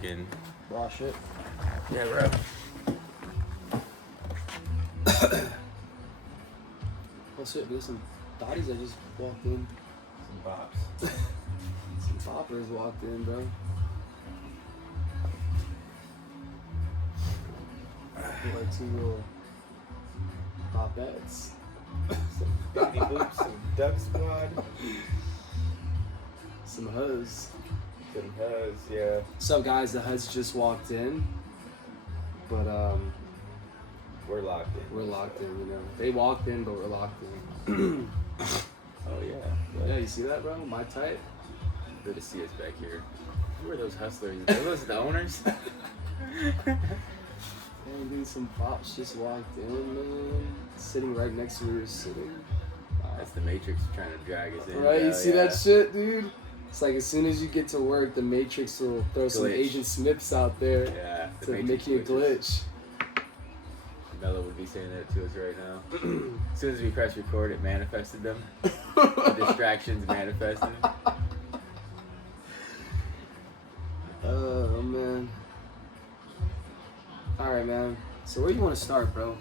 Again. Raw shit. Yeah, bro. Oh shit, there's some bodies that just walked in. Some bops. Some poppers walked in, bro. Like two little popettes. Some baby boops, some duck squad. Some hoes. Some hoes, yeah. So guys, the hoes just walked in. But We're locked in. we're locked in, you know. They walked in, but we're locked in. Oh, yeah. Yeah, you see that, bro? My type. Good to see us back here. Who are those hustlers? Are those the owners? And dude, some pops just walked in, man. Sitting right next to where we were sitting. That's the Matrix trying to drag us in. Right, you bro, see yeah. that shit, dude? It's like as soon as you get to work, the Matrix will throw some Glitch. Agent Smiths out there Yeah, the to Matrix make you glitches. glitch. Mello would be saying that to us right now. As soon as we press record, it manifested them. The distractions manifested. Oh, man. Alright, man. So where do you want to start, bro?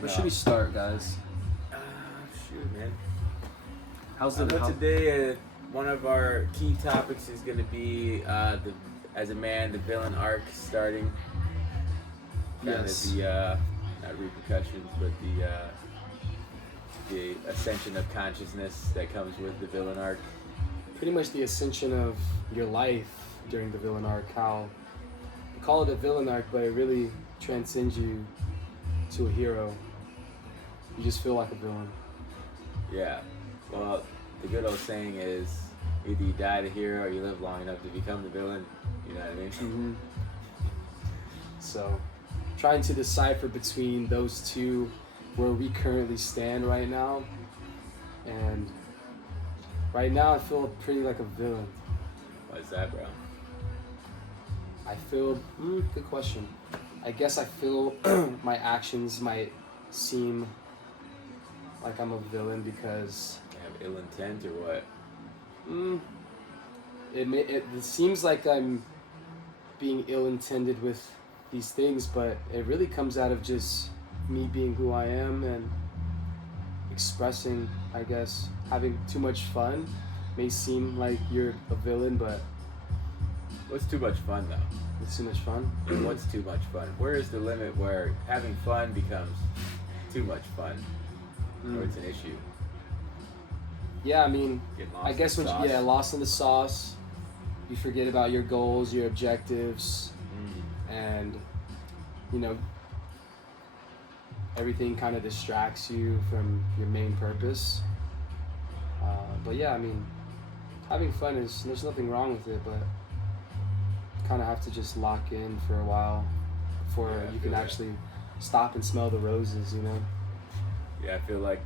Where should we start, guys? Shoot, man. How's So the... today, one of our key topics is going to be as a man, the villain arc starting. Kind Yes. of the not repercussions, but the ascension of consciousness that comes with the villain arc. Pretty much the ascension of your life during the villain arc. How they call it a villain arc, but it really transcends you to a hero. You just feel like a villain. Yeah. Well, the good old saying is either you die the hero or you live long enough to become the villain. You know what I mean? Mm-hmm. So, trying to decipher between those two, where we currently stand right now, and right now I feel pretty like a villain. Why is that, bro? I feel, good question. I guess I feel my actions might seem like I'm a villain because You have ill intent or what? it seems like I'm being ill-intended with these things, but it really comes out of just me being who I am and expressing, I guess. Having too much fun may seem like you're a villain, but What's too much fun, though? it's too much fun. What's too much fun? Where is the limit where having fun becomes too much fun? Or it's an issue? Yeah, I mean, Get lost I guess in when the sauce. lost in the sauce, you forget about your goals, your objectives, and you know, everything kind of distracts you from your main purpose. But yeah, I mean, having fun there's nothing wrong with it, but you kind of have to just lock in for a while before Yeah, I you feel can that. actually stop and smell the roses, you know? Yeah, I feel like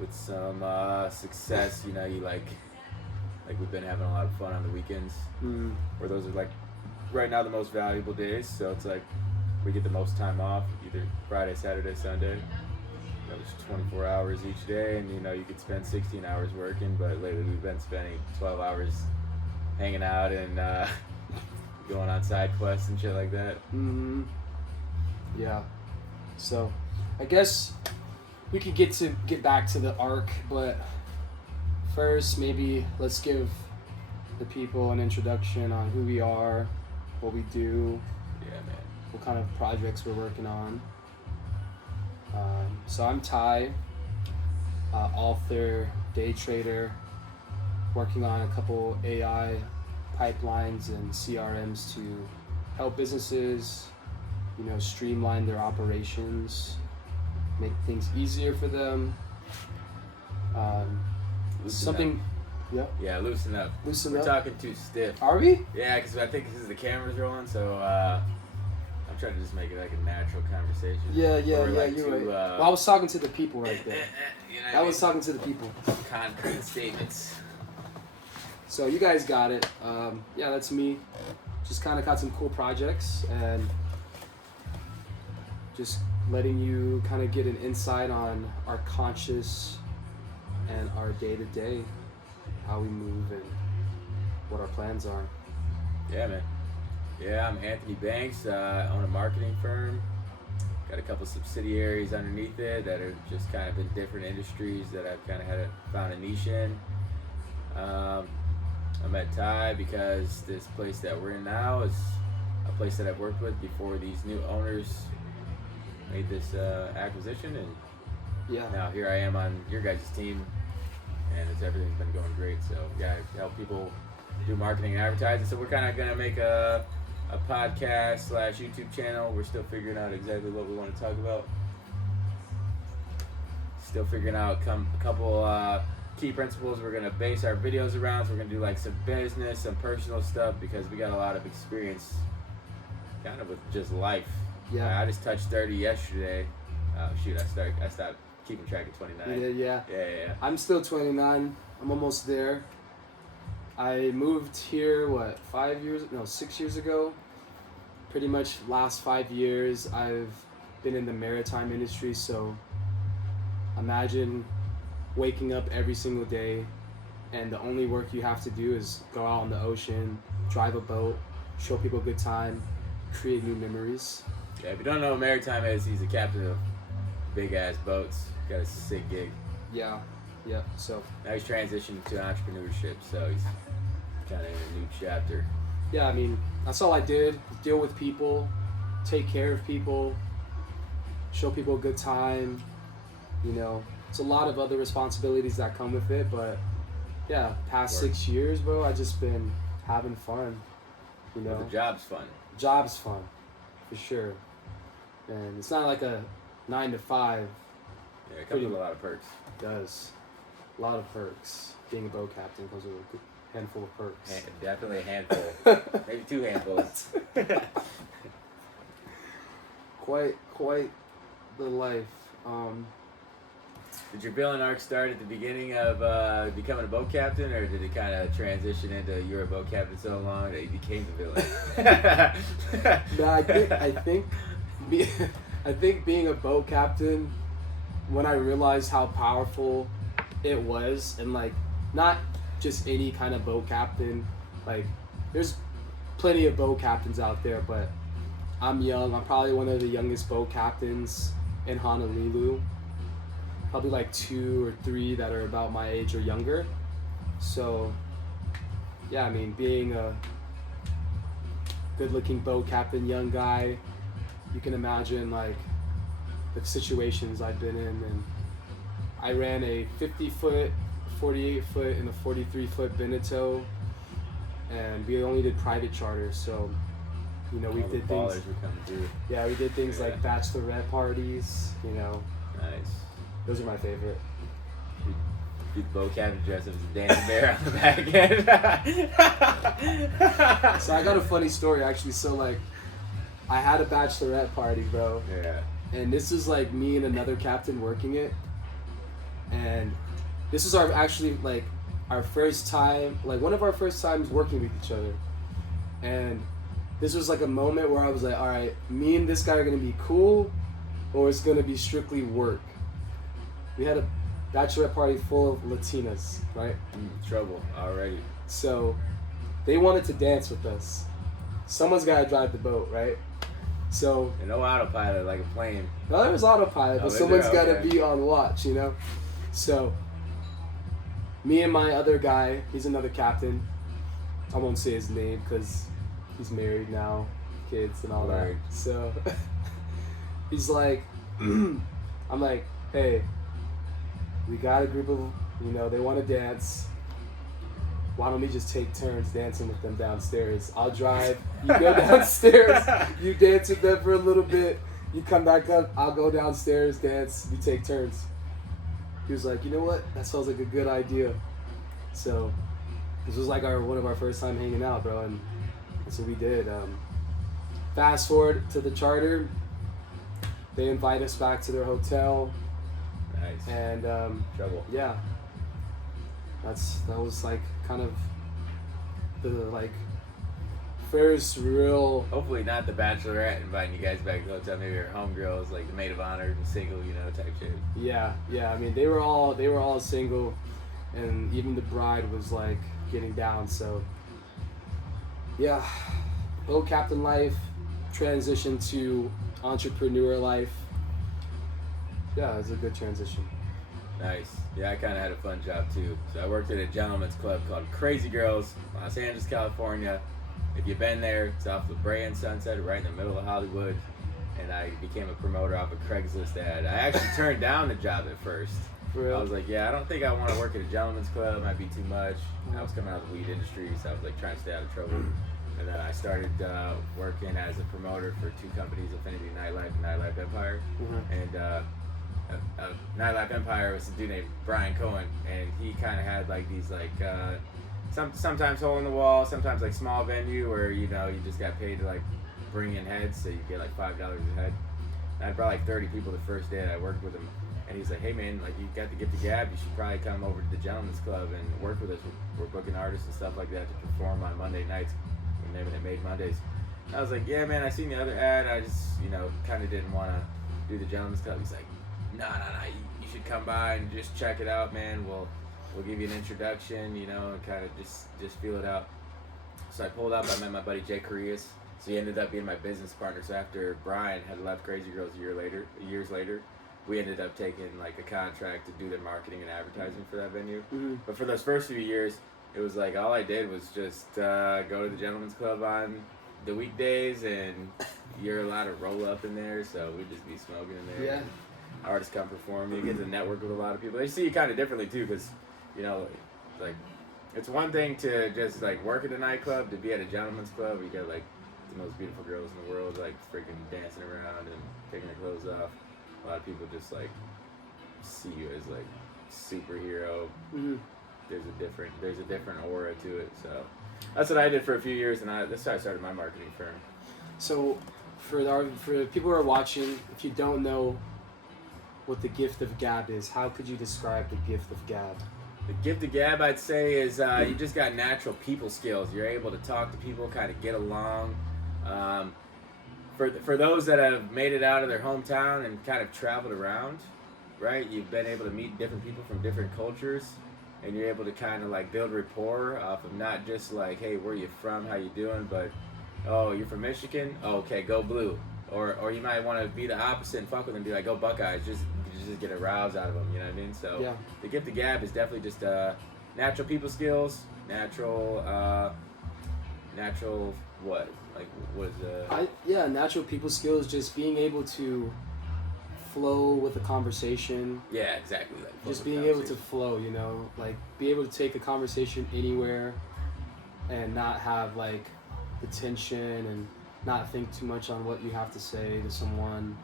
with some success, you know, you like we've been having a lot of fun on the weekends, where those are like right now the most valuable days. So it's like we get the most time off, either Friday, Saturday, Sunday. You know, there's 24 hours each day, and you know you could spend 16 hours working, but lately we've been spending 12 hours hanging out and going on side quests and shit like that. Yeah. So, I guess we could get back to the arc, but first maybe let's give the people an introduction on who we are, what we do, Yeah, man. what kind of projects we're working on. So I'm Ty, author, day trader, working on a couple AI pipelines and CRMs to help businesses, you know, streamline their operations, make things easier for them. Loosen Something, yeah, up. Yeah, loosen up. loosen We're up. talking too stiff. Are we? Yeah, because I think this is the camera's rolling, so I'm trying to just make it like a natural conversation. Yeah, Where we're, like, you're too, right. Well, I was talking to the people right there. You know what I I was mean? talking to the people. Concrete statements. So you guys got it. Yeah, that's me. Just kind of got some cool projects and just letting you kind of get an insight on our conscious and our day-to-day, how we move and what our plans are. Yeah, man. Yeah, I'm Anthony Banks. I own a marketing firm. Got a couple subsidiaries underneath it that are just kind of in different industries that I've kind of found a niche in. I met Ty because this place that we're in now is a place that I've worked with before these new owners made this acquisition, and now here I am on your guys' team, and everything's been going great. So yeah, I help people do marketing and advertising. So we're kind of gonna make a podcast / YouTube channel. We're still figuring out exactly what we want to talk about. Still figuring out a couple key principles we're gonna base our videos around. So we're gonna do like some business, some personal stuff, because we got a lot of experience kind of with just life. Yeah. I just touched 30 yesterday. Oh shoot, I stopped keeping track of 29. Yeah. Yeah. I'm still 29. I'm almost there. I moved here 6 years ago. Pretty much last 5 years I've been in the maritime industry, so imagine waking up every single day and the only work you have to do is go out on the ocean, drive a boat, show people a good time, create new memories. Yeah, if you don't know what maritime is, he's a captain of big ass boats. Got a sick gig. Yeah. So now he's transitioned to entrepreneurship, so he's kind of in a new chapter. Yeah, I mean, that's all I did. Deal with people, take care of people, show people a good time. You know, it's a lot of other responsibilities that come with it, but yeah, past 6 years, bro, I just been having fun. You know, well, the job's fun. Job's fun, for sure. And it's not like a 9 to 5. Yeah, it comes with a lot of perks. It does. A lot of perks. Being a boat captain comes with a good handful of perks. Definitely a handful. Maybe 2 handfuls. Quite the life. Did your villain arc start at the beginning of becoming a boat captain, or did it kind of transition into you're a boat captain so long that you became the villain? No, I think being a boat captain, when I realized how powerful it was, and like not just any kind of boat captain, like there's plenty of boat captains out there, but I'm young. I'm probably one of the youngest boat captains in Honolulu. Probably like 2 or 3 that are about my age or younger. So yeah, I mean, being a good-looking boat captain, young guy, you can imagine like the situations I've been in. And I ran a 50-foot, 48-foot, and a 43-foot Beneteau, and we only did private charters. So, you know, we did things. Yeah, we did things like bachelorette parties. You know, nice. Those are my favorite. The boat captain dressed up as a dancing bear on the back end. So I got a funny story actually. So like, I had a bachelorette party, bro. Yeah. And this is like me and another captain working it. And this is our first time, like one of our first times working with each other. And this was like a moment where I was like, all right, me and this guy are gonna be cool, or it's gonna be strictly work. We had a bachelorette party full of Latinas, right? Trouble already. So they wanted to dance with us. Someone's gotta drive the boat, right? So and no autopilot like a plane. No, there was autopilot, but someone's gotta be on watch, you know? So me and my other guy, he's another captain. I won't say his name because he's married now, kids and all that. So he's like, I'm like, hey, we got a group of, you know, they want to dance. Why don't we just take turns dancing with them downstairs? I'll drive, you go downstairs, you dance with them for a little bit, you come back up, I'll go downstairs, dance, we take turns. He was like, you know what? That sounds like a good idea. So this was like one of our first time hanging out, bro, and that's what we did. Fast forward to the charter, they invite us back to their hotel. Nice. And trouble. Yeah. That was like kind of the like first real. Hopefully not the bachelorette inviting you guys back to the hotel. Maybe your homegirls, like the maid of honor and single, you know, type shit. Yeah. I mean, they were all single, and even the bride was like getting down. So yeah, boat captain life, transition to entrepreneur life. Yeah, it's a good transition. Nice. Yeah, I kind of had a fun job too. So I worked at a gentleman's club called Crazy Girls, Los Angeles, California. If you've been there, it's off La Brea and Sunset, right in the middle of Hollywood. And I became a promoter off a Craigslist ad. I actually turned down the job at first. For real? I was like, yeah, I don't think I want to work at a gentleman's club. It might be too much. I was coming out of the weed industry, so I was like trying to stay out of trouble. And then I started working as a promoter for two companies, Affinity Nightlife and Nightlife Empire. And Nightlife Empire was a dude named Brian Cohen, and he kind of had like these like sometimes hole in the wall, sometimes like small venue where you just got paid to like bring in heads, so you get like $5 a head. And I brought like 30 people the first day that I worked with him, and he's like, hey man, like you got the gift of gab, you should probably come over to the Gentleman's Club and work with us. We're booking artists and stuff like that to perform on Monday nights. We named it Made Mondays. And I was like, yeah man, I seen the other ad, I just kind of didn't want to do the Gentleman's Club. He's like, no, you should come by and just check it out, man. We'll give you an introduction, and kind of just feel it out. So I pulled up. I met my buddy Jay Correas. So he ended up being my business partner. So after Brian had left Crazy Girls years later, we ended up taking like a contract to do their marketing and advertising for that venue. But for those first few years, it was like all I did was just go to the Gentleman's Club on the weekdays, and you're allowed to roll up in there. So we'd just be smoking in there. Yeah. Artists come perform. You get to network with a lot of people. They see you kind of differently too, because like it's one thing to just like work at a nightclub, to be at a gentleman's club where you got like the most beautiful girls in the world like freaking dancing around and taking their clothes off. A lot of people just like see you as like superhero. There's a different aura to it. So that's what I did for a few years, and that's how I started my marketing firm. So for people who are watching, if you don't know what the gift of gab is, how could you describe the gift of gab? The gift of gab, I'd say, is you just got natural people skills. You're able to talk to people, kind of get along. For those that have made it out of their hometown and kind of traveled around, right? You've been able to meet different people from different cultures, and you're able to kind of like build rapport off of not just like, hey, where you from, how you doing, but oh, you're from Michigan? Oh, okay, go Blue. Or you might want to be the opposite and fuck with them, be like, go Buckeyes, just get a rouse out of them, you know what I mean? So yeah. The gift of gab is definitely just natural people skills, natural what? Like what is natural people skills, just being able to flow with a conversation. Yeah, exactly. Like just being able to flow, like be able to take a conversation anywhere and not have like the tension and not think too much on what you have to say to someone.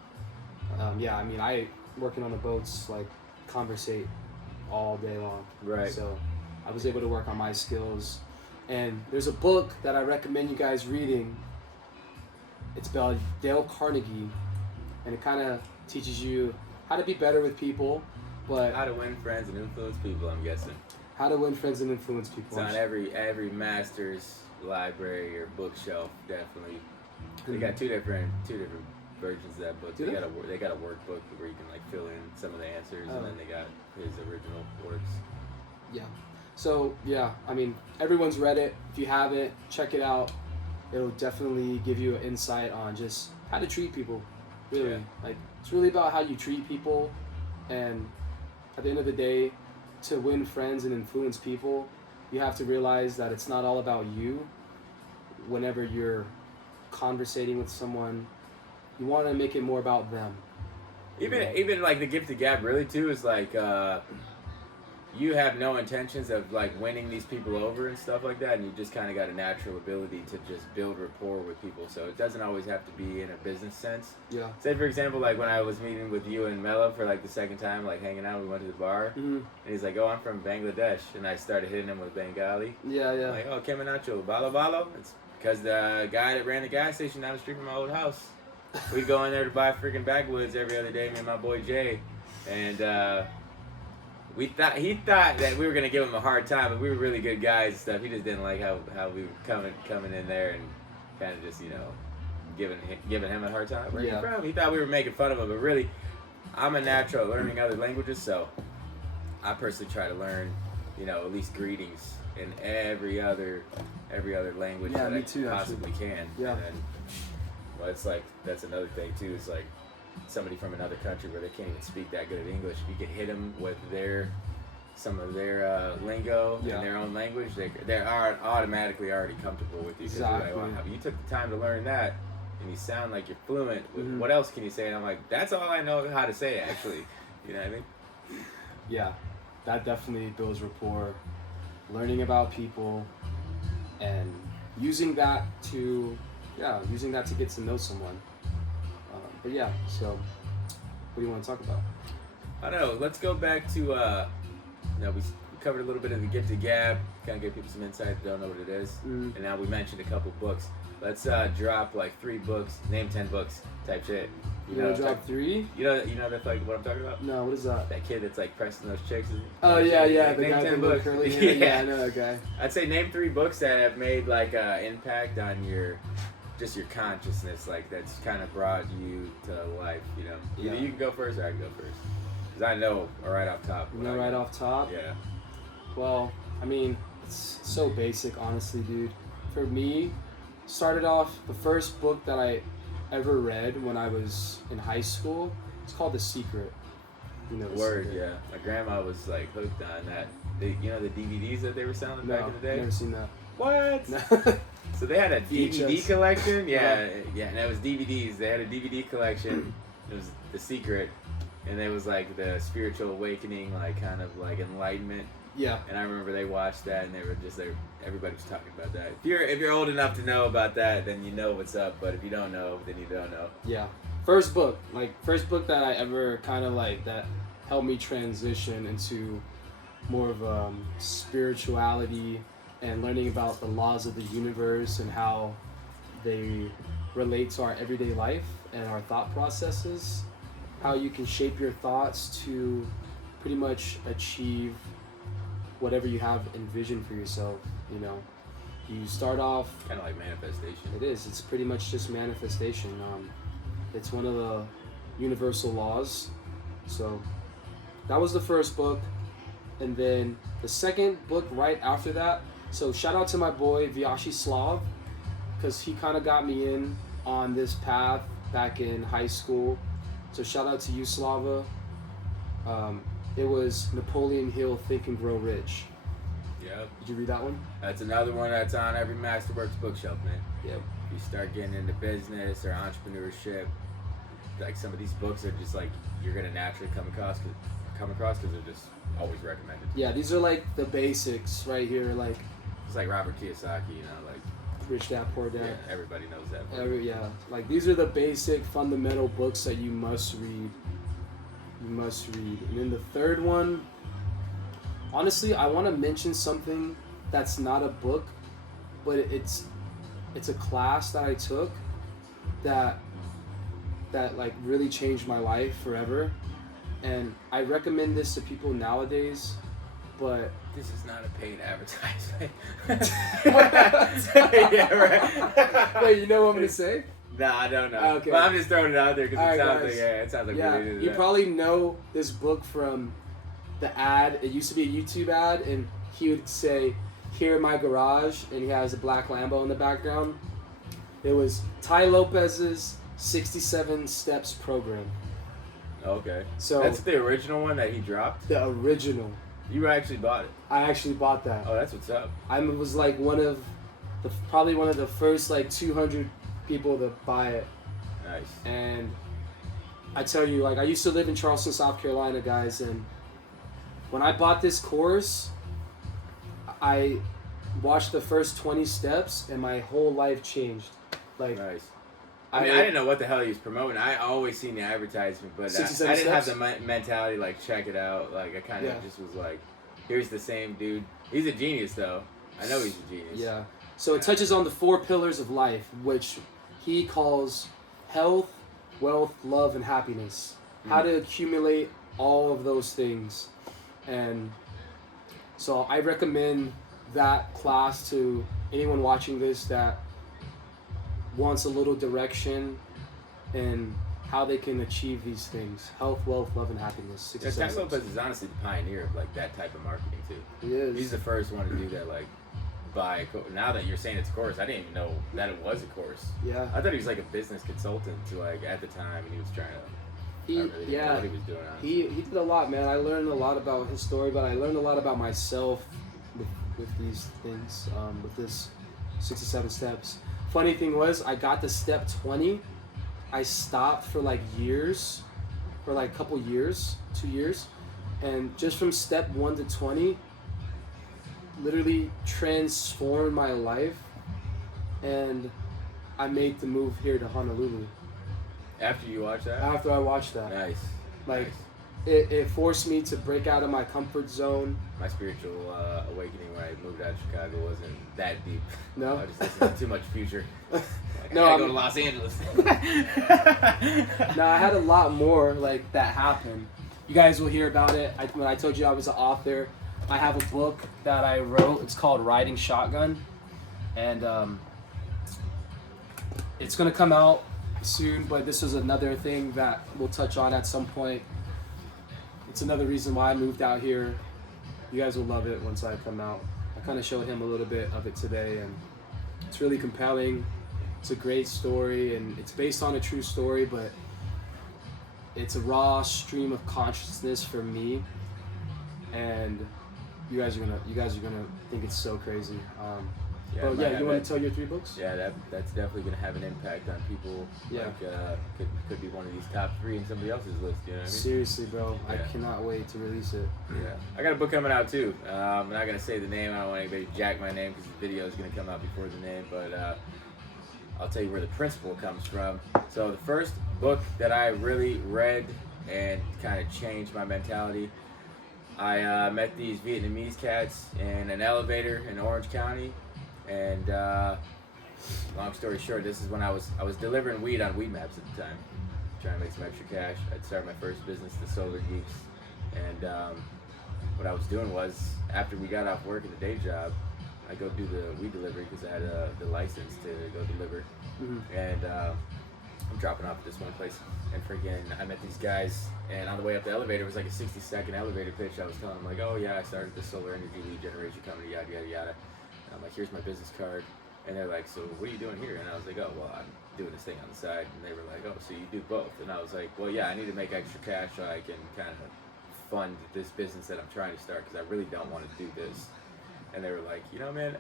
I working on the boats, like conversate all day long. Right. So I was able to work on my skills. And there's a book that I recommend you guys reading. It's by Dale Carnegie, and it kind of teaches you how to be better with people, but how to win friends and influence people. I'm guessing. How to win friends and influence people. It's on every master's library or bookshelf. Definitely. They got two different versions of that book. They got a workbook where you can like fill in some of the answers, and then they got his original works. Yeah. So everyone's read it. If you haven't, check it out. It'll definitely give you an insight on just how to treat people. Really, like it's really about how you treat people, and at the end of the day, to win friends and influence people, you have to realize that it's not all about you. Whenever you're conversating with someone, you want to make it more about them. Even like the gift of gab really too is like you have no intentions of like winning these people over and stuff like that, and you just kind of got a natural ability to just build rapport with people. So it doesn't always have to be in a business sense. Yeah. Say for example, like when I was meeting with you and Mello for like the second time, like hanging out, we went to the bar, and he's like, "Oh, I'm from Bangladesh," and I started hitting him with Bengali. Yeah. I'm like, "Oh, Kemenacho, balo balo." It's because the guy that ran the gas station down the street from my old house. We go in there to buy freaking backwoods every other day, me and my boy Jay, and he thought that we were gonna give him a hard time, but we were really good guys and stuff. He just didn't like how we were coming in there and kind of just giving him a hard time. Where you from? He thought we were making fun of him, but really, I'm a natural at learning other languages, so I personally try to learn, at least greetings in every other language Yeah, that me I too, possibly can. Yeah. And then, well, it's like that's another thing too. It's like somebody from another country where they can't even speak that good at English. If you could hit them with some of their lingo Yeah. in their own language, they are automatically already comfortable with you. 'Cause you're Exactly. like, wow, you took the time to learn that, and you sound like you're fluent. Mhm. What else can you say? And I'm like, that's all I know how to say actually. You know what I mean? Yeah, that definitely builds rapport. Learning about people and using that to get to know someone. But yeah, so what do you want to talk about? I don't know. Let's go back to we covered a little bit of the Gifted Gab, kind of give people some insight that don't know what it is, and now we mentioned a couple books. Let's drop like 3 books, name 10 books type shit. You want to drop 3? You know that's like what I'm talking about? No, what is that? That kid that's like pressing those chicks. Oh yeah, the name guy 10 with books. the curly hair. Yeah, I know that guy. I'd say name 3 books that have made like impact on your consciousness, like that's kind of brought you to life. You know, Yeah. You can go first or I can go first, because I know right off top. You know, right off top. Yeah. Well, I mean, it's so basic, honestly, dude. For me, started off the first book that I ever read when I was in high school. It's called The Secret. You know, The Word, Secret. yeah. My grandma was like hooked on that. The DVDs that they were selling back No, in the day. never seen that. What? No. So they had a DVD VHS. collection. Yeah, and that was DVDs. They had a DVD collection. It was The Secret, and it was like the spiritual awakening, like kind of like enlightenment. Yeah. And I remember they watched that, and everybody was talking about that. If you're old enough to know about that, then you know what's up. But if you don't know, then you don't know. Yeah. First book that I ever kind of like that helped me transition into more of spirituality and learning about the laws of the universe and how they relate to our everyday life and our thought processes. How you can shape your thoughts to pretty much achieve whatever you have envisioned for yourself. You know, you start off. Kind of like manifestation. It is. It's pretty much just manifestation. It's one of the universal laws. So that was the first book. And then the second book right after that. So shout out to my boy Vyacheslav, because he kind of got me in on this path back in high school. So shout out to you, Slava. It was Napoleon Hill, Think and Grow Rich. Yep. Did you read that one? That's another one that's on every Masterworks bookshelf, man. Yep. If you start getting into business or entrepreneurship, like some of these books are just like you're gonna naturally come across because they're just always recommended. Yeah, these are like the basics right here, like It's like Robert Kiyosaki, you know, like Rich Dad Poor Dad. yeah, everybody knows that book. Yeah, like these are the basic fundamental books that you must read. And then the third one, honestly, I want to mention something that's not a book, but it's a class that I took that like really changed my life forever. And I recommend this to people nowadays, but This is not a paid advertisement. Yeah, right. wait, you know what I'm gonna say? No, I don't know. Okay. But I'm just throwing it out there because Alright, it sounds like Yeah, we needed you that. probably know this book from the ad. It used to be a YouTube ad, and he would say, "Here in my garage," and he has a black Lambo in the background. It was Ty Lopez's 67 Steps program. Okay. So That's the original one that he dropped? the original. You actually bought it. I actually bought that. Oh, that's what's up. I was like probably one of the first like 200 people to buy it. Nice. And I tell you, like, I used to live in Charleston, South Carolina, guys, and when I bought this course, I watched the first 20 steps, and my whole life changed. Like, Nice. I mean, I didn't know what the hell he was promoting. I always seen the advertisement, but I 67 didn't have steps? the mentality, like, check it out. Like, I kind of Yeah. just was like, here's the same dude. He's a genius, though. I know he's a genius. Yeah. So it touches on the 4 pillars of life, which he calls health, wealth, love, and happiness. How to accumulate all of those things. And so I recommend that class to anyone watching this that wants a little direction and how they can achieve these things: health, wealth, love, and happiness. Yeah, Tai Lopez is honestly the pioneer of like that type of marketing too. He is. He's the first one to do that. Like, now that you're saying it's a course, I didn't even know that it was a course. Yeah. I thought he was like a business consultant to like at the time, and he was trying to. I don't really know what he was doing. Honestly. He did a lot, man. I learned a lot about his story, but I learned a lot about myself with these things, with this 67 steps. Funny thing was, I got to step 20. I stopped for like years, for like a couple years, 2 years, and just from step 1 to 20, literally transformed my life, and I made the move here to Honolulu. After you watched that? After I watched that. Nice. Like, nice. It forced me to break out of my comfort zone. My spiritual awakening when I moved out of Chicago wasn't that deep. No? I just listened to too much Future. Like, No, I gotta go to Los Angeles. No, I had a lot more like that happen. You guys will hear about it. When I told you I was an author, I have a book that I wrote. It's called Riding Shotgun, and it's gonna come out soon. But this is another thing that we'll touch on at some point. It's another reason why I moved out here. You guys will love it once I come out. I kind of showed him a little bit of it today, and it's really compelling. It's a great story, and it's based on a true story, but it's a raw stream of consciousness for me, and you guys are gonna think it's so crazy. But yeah, you want to tell your 3 books? Yeah, that's definitely gonna have an impact on people. Yeah. Like could be one of these top 3 in somebody else's list. You know what I mean? Seriously, bro, Yeah. I cannot wait to release it. Yeah, I got a book coming out too. I'm not gonna say the name. I don't want anybody to jack my name because the video is gonna come out before the name. But I'll tell you where the principle comes from. So the first book that I really read and kind of changed my mentality, I met these Vietnamese cats in an elevator in Orange County, and long story short, this is when I was delivering weed on Weed Maps at the time, trying to make some extra cash. I'd started my first business, the Solar Geeks, and what I was doing was, after we got off work at the day job, I go do the weed delivery because I had the license to go deliver. Mhm. And I'm dropping off at this one place, and freaking I met these guys, and on the way up the elevator, it was like a 60-second elevator pitch. I was telling them like, oh yeah, I started the solar energy lead generation company, yada yada yada. And I'm like, here's my business card, and they're like, so what are you doing here? And I was like, oh well, I'm doing this thing on the side. And they were like, oh, so you do both? And I was like, well yeah, I need to make extra cash so I can kind of fund this business that I'm trying to start, because I really don't want to do this. And they were like, you know, man,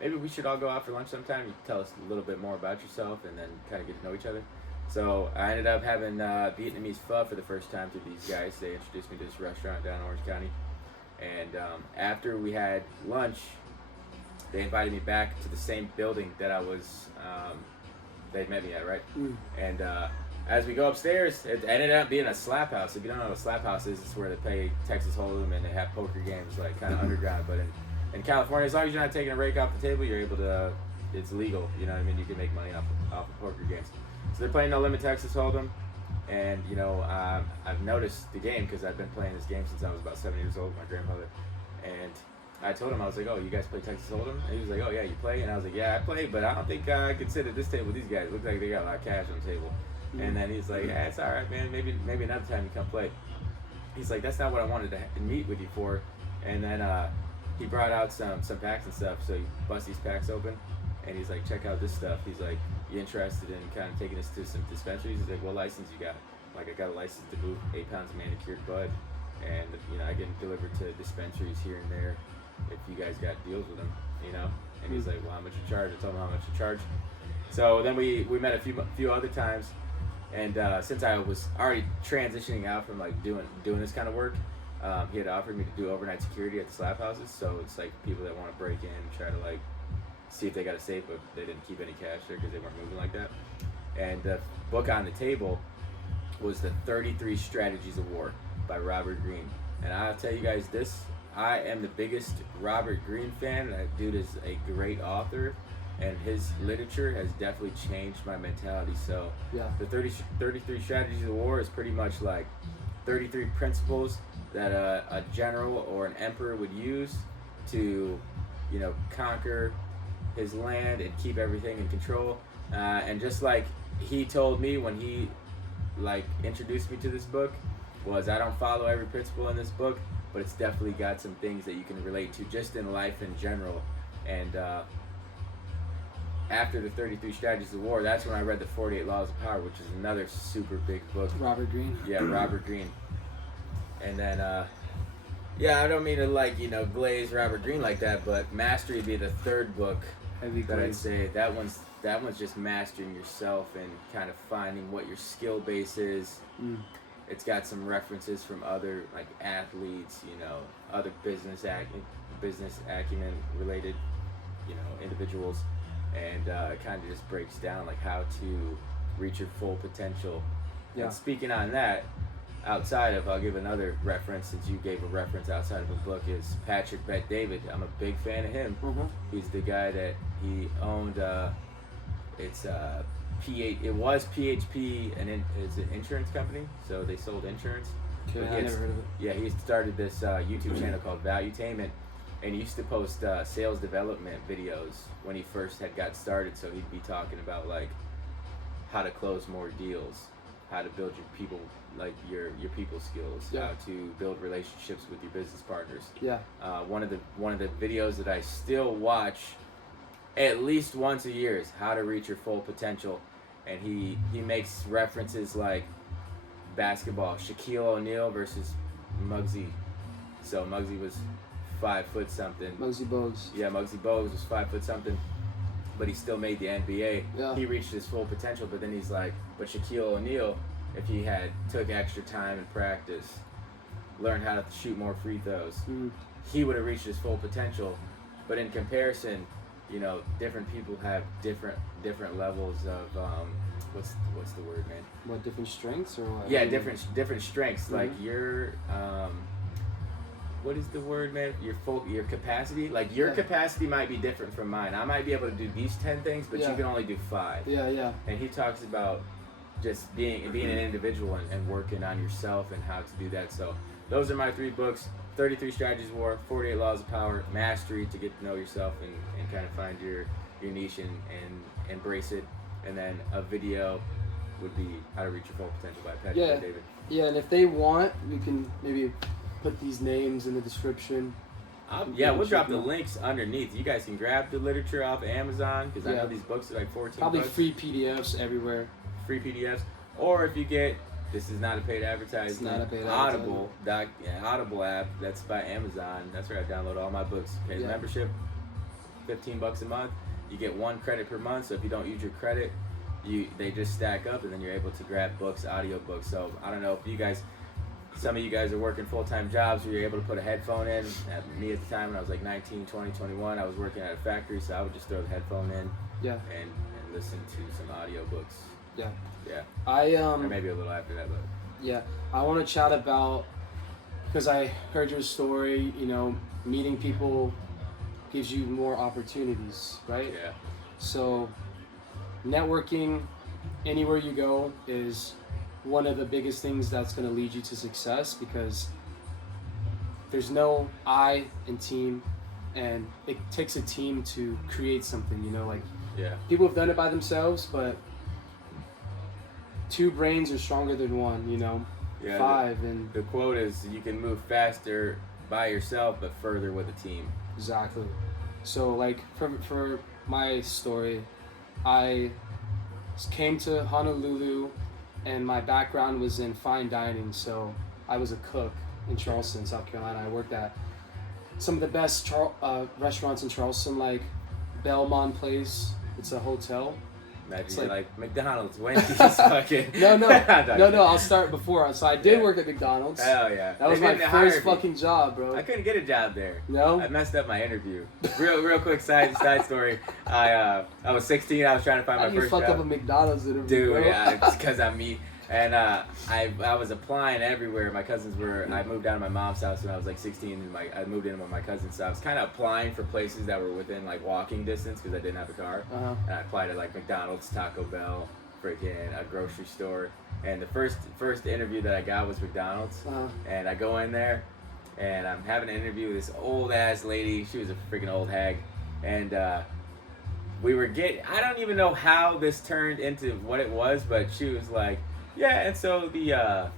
maybe we should all go out for lunch sometime. You can tell us a little bit more about yourself and then kind of get to know each other. So I ended up having Vietnamese pho for the first time through these guys. They introduced me to this restaurant down in Orange County. And after we had lunch, they invited me back to the same building that I was, they'd met me at, right? Mm. And as we go upstairs, it ended up being a slap house. If you don't know what a slap house is, it's where they play Texas Hold'em and they have poker games, like kind of underground. But in California, as long as you're not taking a rake off the table, you're able to, it's legal, you know what I mean? You can make money off of poker games. So they're playing No Limit Texas Hold'em, and you know, I've noticed the game because I've been playing this game since I was about 7 years old with my grandfather. And I told him, I was like, oh, you guys play Texas Hold'em? And he was like, oh yeah, you play? And I was like, yeah, I play, but I don't think I could sit at this table with these guys. It looks like they got a lot of cash on the table. Mm-hmm. And then he's like, yeah, it's all right, man. Maybe another time you come play. He's like, that's not what I wanted to meet with you for. And then he brought out some packs and stuff. So he busts these packs open, and he's like, check out this stuff. He's like, you interested in kind of taking us to some dispensaries? He's like, what license you got? Like, I got a license to move 8 pounds of manicured bud, and you know, I get delivered to dispensaries here and there if you guys got deals with them, you know. And he's like, well, how much you charge? I told him how much you charge. So then we met a few other times. And since I was already transitioning out from like doing this kind of work, he had offered me to do overnight security at the slap houses. So it's like people that want to break in and try to like see if they got a safe, but they didn't keep any cash there because they weren't moving like that. And the book on the table was the 33 Strategies of War by Robert Greene. And I'll tell you guys this, I am the biggest Robert Greene fan. That dude is a great author, and his literature has definitely changed my mentality. So Yeah. the 33 Strategies of War is pretty much like 33 principles that a general or an emperor would use to, you know, conquer his land and keep everything in control. And just like he told me when he like introduced me to this book was I don't follow every principle in this book, but it's definitely got some things that you can relate to just in life in general. And after the 33 Strategies of War, that's when I read the 48 Laws of Power, which is another super big book. Robert Greene. Yeah, Robert Greene. And then, I don't mean to like, glaze Robert Greene like that, but Mastery would be the third book Heavy that I'd glaze. say that one's just mastering yourself and kind of finding what your skill base is. It's got some references from other like athletes, other business acumen related, individuals, and it kind of just breaks down like how to reach your full potential. Yeah. And speaking on that, outside of, I'll give another reference since you gave a reference outside of a book, is Patrick Bet-David. I'm a big fan of him. He's the guy that he owned. It was PHP, and it's an insurance company, so they sold insurance. Okay, But I never heard of it. Yeah, he started this YouTube channel called Valuetainment, and he used to post sales development videos when he first had got started. So he'd be talking about like how to close more deals, how to build your people, like your people skills, Yeah. how to build relationships with your business partners. Yeah. One of the videos that I still watch at least once a year is how to reach your full potential, and he makes references like basketball, Shaquille O'Neal versus Muggsy. So Muggsy was 5 foot something. Muggsy Bogues. Yeah, Muggsy Bogues was 5 foot something, but he still made the NBA. Yeah. He reached his full potential, but then he's like, but Shaquille O'Neal, if he had took extra time and practice, learned how to shoot more free throws, he would have reached his full potential. But in comparison, different people have different levels of what's the word, man? What, different strengths or what? Yeah, different strengths. Like your what is the word, man? Your capacity. Like your capacity might be different from mine. I might be able to do these 10 things, but you can only do 5. Yeah. And he talks about just being an individual and working on yourself and how to do that. So those are my 3 books: 33 Strategies of War, 48 Laws of Power, Mastery to get to know yourself and kind of find your niche and embrace it. And then a video would be How to Reach Your Full Potential by Patrick Bet-David. Yeah, and if they want, we can maybe put these names in the description. We'll drop the links underneath. You guys can grab the literature off Amazon, because I know these books are like $14. Probably free PDFs everywhere. Free PDFs. Or if you get, this is not a paid advertisement, It's not a paid Audible app, that's by Amazon. That's where I download all my books. Okay, membership, $15 a month. You get 1 credit per month, so if you don't use your credit, they just stack up, and then you're able to grab books, audiobooks. So I don't know if some of you guys are working full-time jobs where you're able to put a headphone in. Me at the time when I was like 19, 20, 21, I was working at a factory, so I would just throw the headphone in and listen to some audiobooks. Yeah. Or maybe a little after that, but yeah, I want to chat about, because I heard your story, meeting people gives you more opportunities, right? Yeah. So networking anywhere you go is one of the biggest things that's going to lead you to success, because there's no I in team, and it takes a team to create something, people have done it by themselves, but 2 brains are stronger than 1, Yeah, 5 and the quote is, you can move faster by yourself but further with a team. exactly. So like for my story, I came to Honolulu and my background was in fine dining, so I was a cook in Charleston, South Carolina. I worked at some of the best restaurants in Charleston, like Belmont Place. It's a hotel. Imagine like McDonald's, Wendy's, fucking. No, I'll start before. So I did work at McDonald's. Hell yeah. That was my first fucking job, bro. I couldn't get a job there. No? I messed up my interview. Real quick side story. I was 16. I was trying to find my first job. How do you fuck up a McDonald's interview, Dude, bro? yeah, it's because I'm me. And I was applying everywhere. My cousins were. I moved down to my mom's house when I was like 16, and I moved in with my cousins. So I was kind of applying for places that were within like walking distance because I didn't have a car. Uh-huh. And I applied at like McDonald's, Taco Bell, freaking a grocery store. And the first interview that I got was McDonald's. Uh-huh. And I go in there, and I'm having an interview with this old ass lady. She was a freaking old hag, and I don't even know how this turned into what it was, but she was like, Yeah, and so the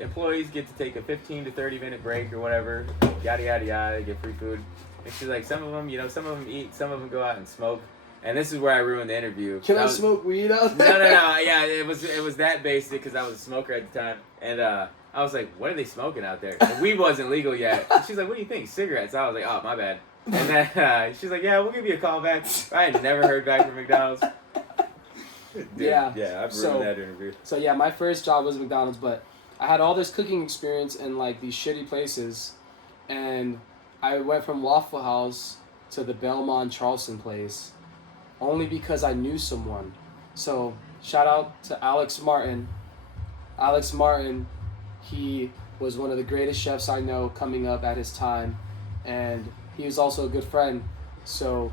employees get to take a 15 to 30 minute break or whatever, yada yada yada, get free food. And she's like, some of them, some of them eat, some of them go out and smoke. And this is where I ruined the interview. Can I smoke weed out there? No. Yeah, it was that basic because I was a smoker at the time, and I was like, what are they smoking out there? And weed wasn't legal yet. And she's like, what do you think? Cigarettes? I was like, oh, my bad. And then she's like, yeah, we'll give you a call back. I had never heard back from McDonald's. Dude, yeah, I've ruined that interview. So yeah, my first job was McDonald's, but I had all this cooking experience in like these shitty places, and I went from Waffle House to the Belmont Charleston place, only because I knew someone. So shout out to Alex Martin. Alex Martin, he was one of the greatest chefs I know coming up at his time, and he was also a good friend. So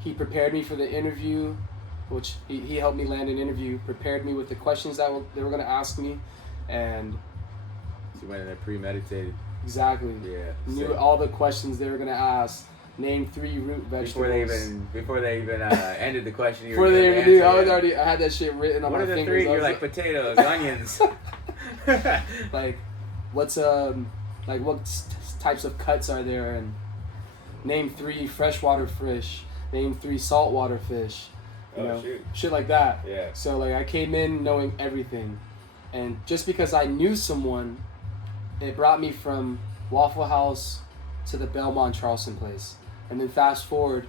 he prepared me for the interview, which he helped me land an interview, prepared me with the questions that they were going to ask me, and so you went in there premeditated. Exactly. Yeah. Knew all the questions they were going to ask. Name 3 root vegetables. Before they even ended the question, before they even knew, I had that shit written on my fingers. What are the 3? You're like potatoes, onions. Like, what's what types of cuts are there? And name 3 freshwater fish. Name 3 saltwater fish. You know, shoot. Shit like that. Yeah. So like I came in knowing everything, and just because I knew someone, it brought me from Waffle House to the Belmont Charleston place. And then fast forward,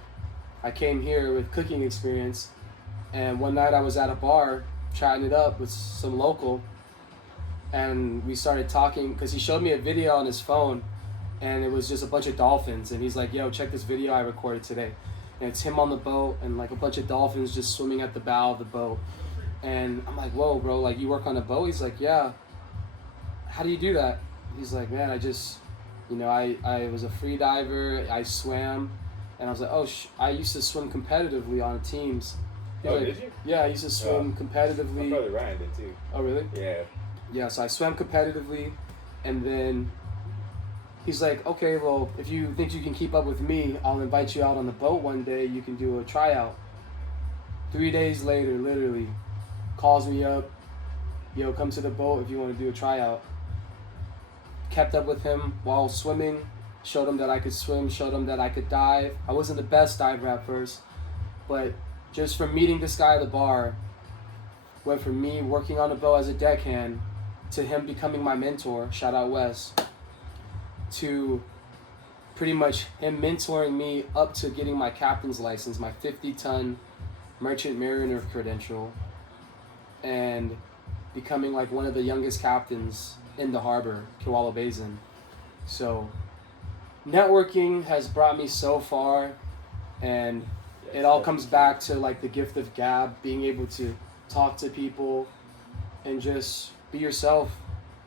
I came here with cooking experience, and one night I was at a bar chatting it up with some local, and we started talking because he showed me a video on his phone, and it was just a bunch of dolphins, and he's like, yo, check this video I recorded today. And it's him on the boat and like a bunch of dolphins just swimming at the bow of the boat. And I'm like, whoa, bro, like you work on a boat? He's like, yeah. How do you do that? He's like, man, I just... I was a free diver. I swam, and I was like, oh, I used to swim competitively on teams. Did you? Yeah, I used to swim competitively. My brother Ryan did too. Oh, really? Yeah. Yeah, so I swam competitively, and then he's like, okay, well, if you think you can keep up with me, I'll invite you out on the boat one day. You can do a tryout. 3 days later, literally, calls me up. Yo, come to the boat if you want to do a tryout. Kept up with him while swimming, showed him that I could swim, showed him that I could dive. I wasn't the best diver at first, but just from meeting this guy at the bar, went from me working on a boat as a deckhand to him becoming my mentor, shout out Wes, to pretty much him mentoring me up to getting my captain's license, my 50-ton merchant mariner credential, and becoming like one of the youngest captains in the harbor, Kewalo Basin. So networking has brought me so far, and it all comes back to like the gift of gab, being able to talk to people and just be yourself.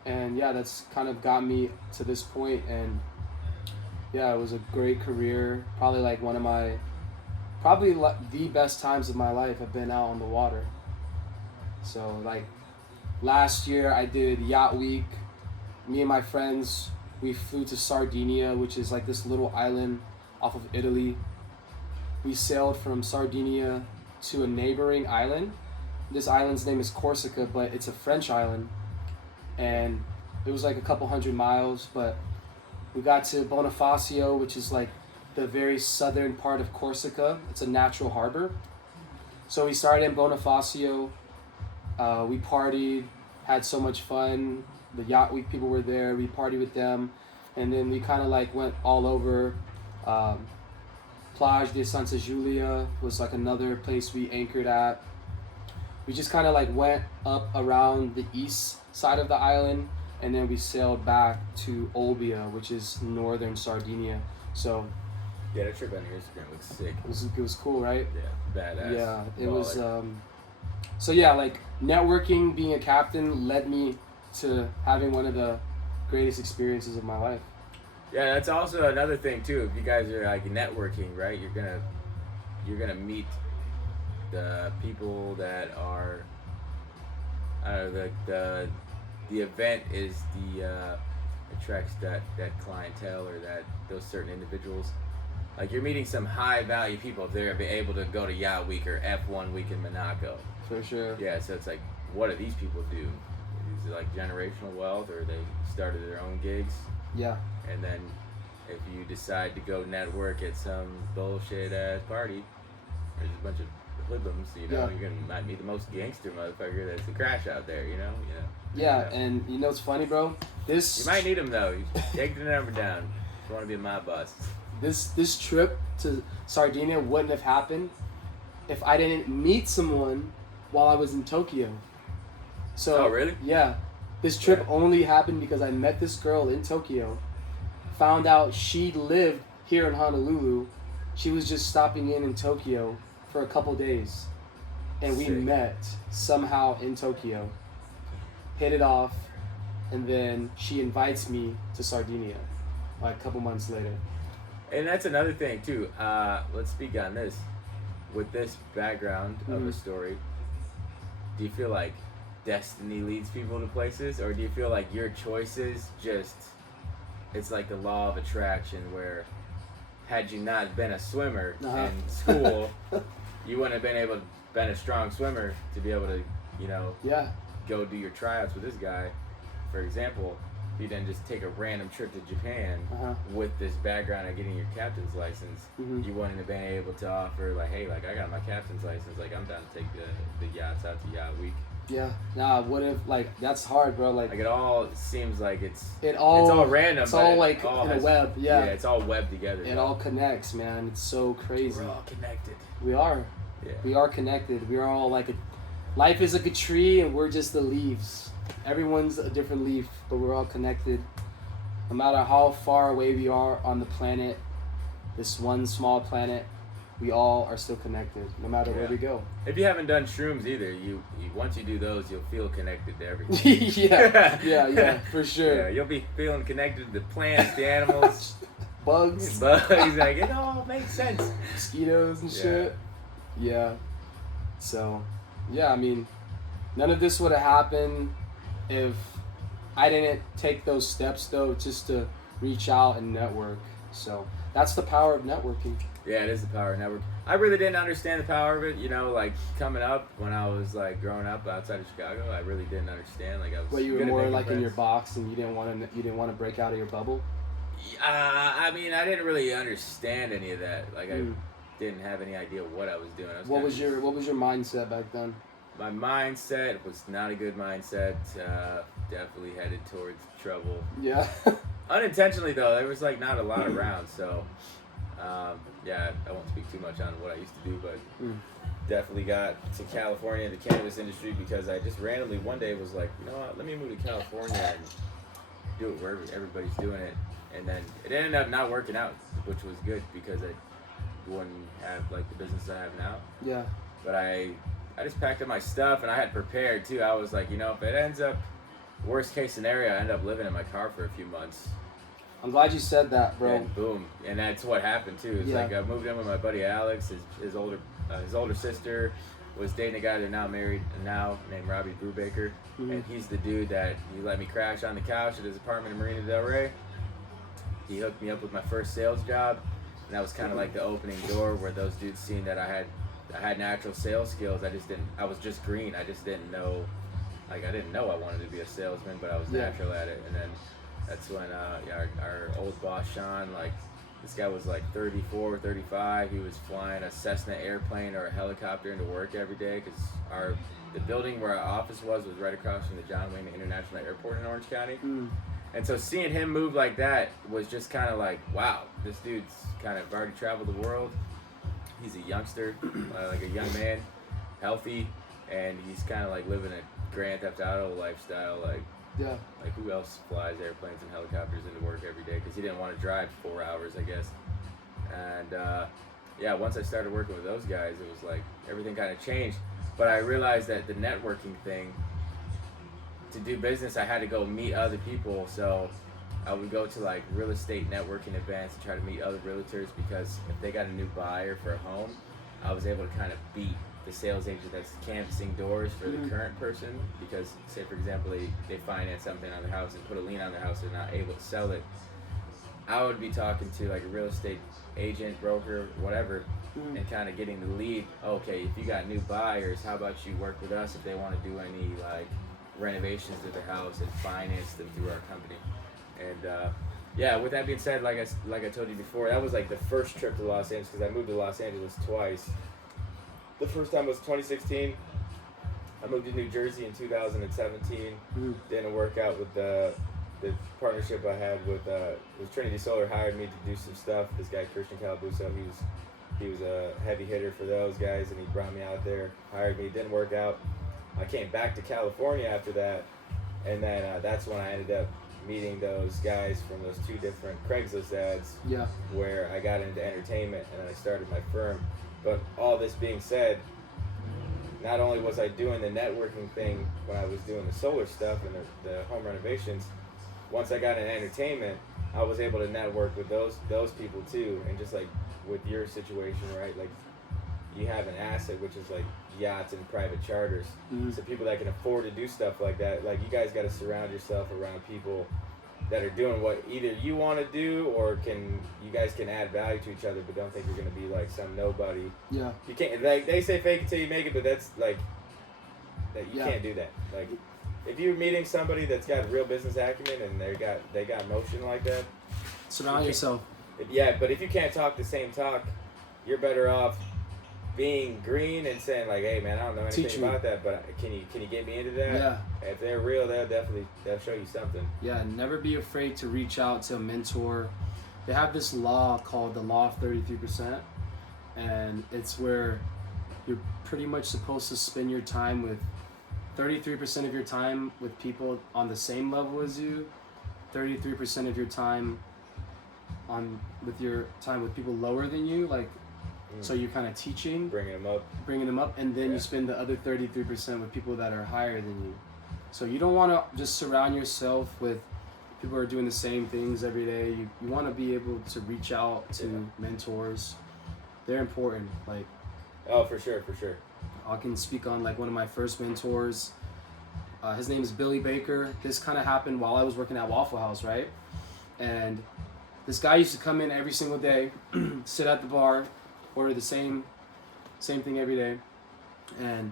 And yeah, that's kind of got me to this point. And yeah, it was a great career. Probably like the best times of my life have been out on the water. So like last year I did Yacht Week. Me and my friends, we flew to Sardinia, which is like this little island off of Italy. We sailed from Sardinia to a neighboring island. This island's name is Corsica, but it's a French island. And it was like a couple 100 miles, but we got to Bonifacio, which is like the very southern part of Corsica. It's a natural harbor. So we started in Bonifacio. We partied, had so much fun. The Yacht Week people were there. We partied with them. And then we kind of like went all over. Plage de Santa Giulia was like another place we anchored at. We just kind of like went up around the east side of the island, and then we sailed back to Olbia, which is northern Sardinia. So yeah, that trip on your Instagram looks sick. It was cool, right? Yeah, badass. Yeah, it was. So yeah, like networking, being a captain led me to having one of the greatest experiences of my life. Yeah, that's also another thing too. If you guys are like networking, right? You're gonna meet the people that are. The event is attracts that clientele or those certain individuals. Like you're meeting some high value people if they're able to go to Yacht Week or F1 Week in Monaco. For sure. Yeah, so it's like what do these people do? Is it like generational wealth, or they started their own gigs? Yeah. And then if you decide to go network at some bullshit ass party, there's a bunch of hoodlums, you know, you're gonna might be the most gangster motherfucker that's a crash out there, you know? Yeah, and you know what's funny, bro? You might need him though. You take the number down if you want to be my boss. This trip to Sardinia wouldn't have happened if I didn't meet someone while I was in Tokyo. So, oh, really? Yeah. This trip only happened because I met this girl in Tokyo, found out she lived here in Honolulu. She was just stopping in Tokyo for a couple days. And we met somehow in Tokyo, hit it off, and then she invites me to Sardinia like a couple months later. And that's another thing too. Let's speak on this. With this background of a story, do you feel like destiny leads people to places, or do you feel like your choices just, it's like the law of attraction, where had you not been a swimmer in school, you wouldn't have been able to been a strong swimmer to be able to, you know, go do your tryouts with this guy. For example, if you didn't just take a random trip to Japan with this background of getting your captain's license, you wouldn't have been able to offer like, hey, like I got my captain's license, like I'm down to take the yachts out to Yacht Week. Yeah, nah, what if, like, that's hard, bro. Like it all seems like it's all random. It's all like in a web. Yeah, it's all webbed together. It all connects, man. It's so crazy. We're all connected. We are. Yeah. We are connected. We are all like life is like a tree, and we're just the leaves. Everyone's a different leaf, but we're all connected. No matter how far away we are on the planet, this one small planet, we all are still connected, no matter where we go. If you haven't done shrooms either, you once you do those, you'll feel connected to everything. yeah, for sure. Yeah, you'll be feeling connected to the plants, the animals, bugs. Like it all makes sense. Mosquitoes and shit. Yeah. So, yeah, I mean, none of this would have happened if I didn't take those steps, though, just to reach out and network. So that's the power of networking. Yeah, it is the power of network. I really didn't understand the power of it, you know, like coming up when I was like growing up outside of Chicago. I really didn't understand. Like I was. Well, you were more like friends in your box, and you didn't want to break out of your bubble. I mean, I didn't really understand any of that. Like I didn't have any idea what I was doing. What was your mindset back then? My mindset was not a good mindset. Definitely headed towards trouble. Yeah. Unintentionally though, there was like not a lot around, so yeah, I won't speak too much on what I used to do, but definitely got to California, the cannabis industry, because I just randomly one day was like, you know what, let me move to California and do it where everybody's doing it, and then it ended up not working out, which was good because I wouldn't have like the business I have now. Yeah. But I just packed up my stuff, and I had prepared too. I was like, you know, if it ends up worst case scenario, I end up living in my car for a few months. I'm glad you said that, bro. And boom, and that's what happened too. It's like I moved in with my buddy Alex. His older sister was dating a guy they're now married now named Robbie Brubaker, and he's the dude that he let me crash on the couch at his apartment in Marina Del Rey. He hooked me up with my first sales job, and that was kind of like the opening door where those dudes seen that I had natural sales skills. I was just green. I just didn't know. Like I didn't know I wanted to be a salesman, but I was natural at it. And then that's when our old boss Sean, like this guy was like 34, 35. He was flying a Cessna airplane or a helicopter into work every day because the building where our office was right across from the John Wayne International Airport in Orange County. And so seeing him move like that was just kind of like, wow, this dude's kind of already traveled the world. He's a youngster, like a young man, healthy, and he's kind of like living a Grand Theft Auto lifestyle. Like who else flies airplanes and helicopters into work every day? Because he didn't want to drive 4 hours, I guess. And once I started working with those guys, it was like everything kind of changed. But I realized that the networking thing, to do business, I had to go meet other people. So I would go to like real estate networking events and try to meet other realtors, because if they got a new buyer for a home, I was able to kind of beat the sales agent that's canvassing doors for the current person. Because say for example they finance something on their house and put a lien on their house, they're not able to sell it. I would be talking to like a real estate agent, broker, whatever, and kind of getting the lead. Okay, if you got new buyers, how about you work with us if they want to do any like renovations to their house and finance them through our company. And yeah, with that being said, like I told you before, that was like the first trip to Los Angeles because I moved to Los Angeles twice. The first time was 2016. I moved to New Jersey in 2017. Didn't work out with the partnership I had with Trinity Solar. Hired me to do some stuff. This guy Christian Calabuso, he was a heavy hitter for those guys, and he brought me out there. Hired me. Didn't work out. I came back to California after that, and then that's when I ended up meeting those guys from those two different Craigslist ads. Yeah. Where I got into entertainment and I started my firm. But all this being said, not only was I doing the networking thing when I was doing the solar stuff and the home renovations, once I got in entertainment, I was able to network with those people too. And just like with your situation, right? Like you have an asset, which is like yachts and private charters. So people that can afford to do stuff like that, like you guys got to surround yourself around people that are doing what either you want to do or you guys can add value to each other, but don't think you're going to be like some nobody. Yeah. You can't, like they say fake it till you make it, but that's like, that you can't do that. Like if you're meeting somebody that's got real business acumen and they got motion like that, surround yourself. Yeah, but if you can't talk the same talk, you're better off being green and saying like, hey man, I don't know anything about that, but can you get me into that? Yeah. If they're real, they'll show you something. Yeah, never be afraid to reach out to a mentor. They have this law called the law of 33%, and it's where you're pretty much supposed to spend your time with 33% of your time with people on the same level as you, 33% of your time with people lower than you, like. So you're kind of teaching, bringing them up, and then you spend the other 33% with people that are higher than you. So you don't want to just surround yourself with people who are doing the same things every day. You want to be able to reach out to mentors. They're important. Like, oh, for sure. I can speak on like one of my first mentors. His name is Billy Baker. This kind of happened while I was working at Waffle House, right? And this guy used to come in every single day, sit at the bar, order the same thing every day, and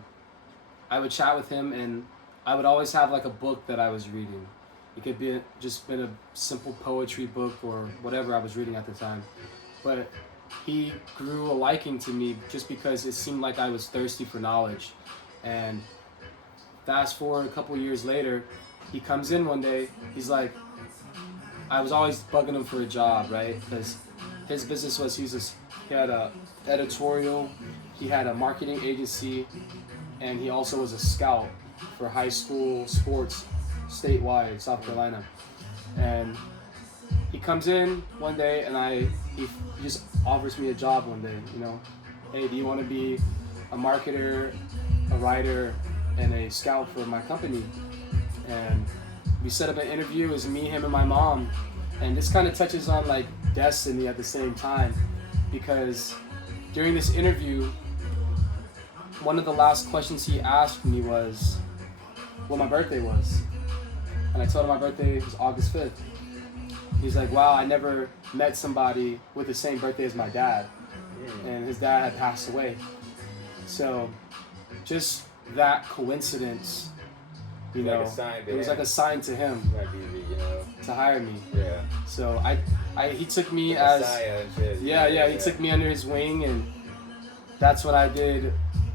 I would chat with him, and I would always have like a book that I was reading. It could be just been a simple poetry book or whatever I was reading at the time, but he grew a liking to me just because it seemed like I was thirsty for knowledge. And fast forward a couple years later, he comes in one day. He's like, I was always bugging him for a job, right? Because his business was he had a editorial, he had a marketing agency, and he also was a scout for high school sports statewide, South Carolina. And he comes in one day and he just offers me a job one day, you know. Hey, do you want to be a marketer, a writer, and a scout for my company? And we set up an interview. It was me, him, and my mom. And this kind of touches on like destiny at the same time, because during this interview, one of the last questions he asked me was what my birthday was. And I told him my birthday was August 5th. He's like, wow, I never met somebody with the same birthday as my dad. And his dad had passed away. So just that coincidence, you know, it was like a sign to him to hire me. Yeah. So he took me as he took me under his wing, and that's what I did.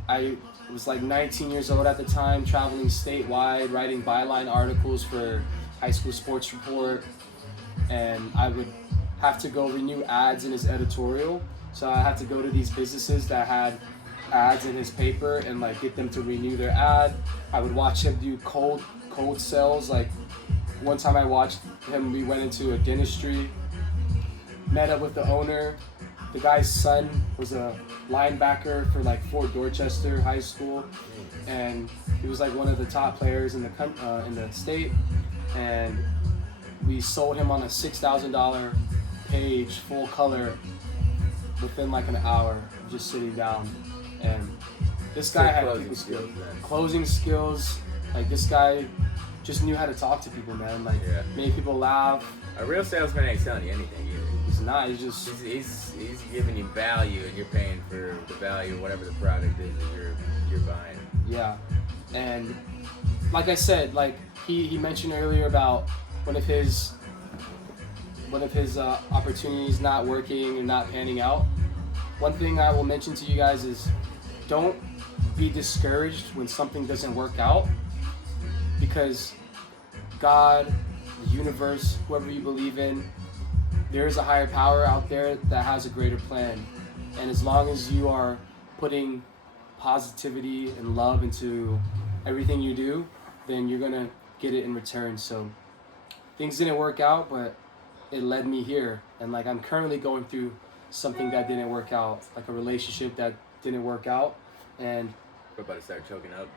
I was like 19 years old at the time, traveling statewide, writing byline articles for High School Sports Report, and I would have to go renew ads in his editorial. So I had to go to these businesses that had ads in his paper and like get them to renew their ad. I would watch him do cold sales. Like one time I watched him, we went into a dentistry, met up with the owner. The guy's son was a linebacker for like Fort Dorchester High School, and he was like one of the top players in the state. And we sold him on a $6,000 page, full color, within like an hour of just sitting down. And this guy had people skills, closing skills. Like this guy just knew how to talk to people, man. Like, Yeah. make people laugh. A real salesman ain't selling you anything either. He's not. He's just. He's giving you value, and you're paying for the value of whatever the product is that you're buying. Yeah, and like I said, like he mentioned earlier about one of his opportunities not working and not panning out. One thing I will mention to you guys is don't be discouraged when something doesn't work out, because God, the universe, whoever you believe in, there is a higher power out there that has a greater plan. And as long as you are putting positivity and love into everything you do, then you're gonna get it in return. So things didn't work out, but it led me here. And like, I'm currently going through something that didn't work out, like a relationship that didn't work out. And We're about to start choking up.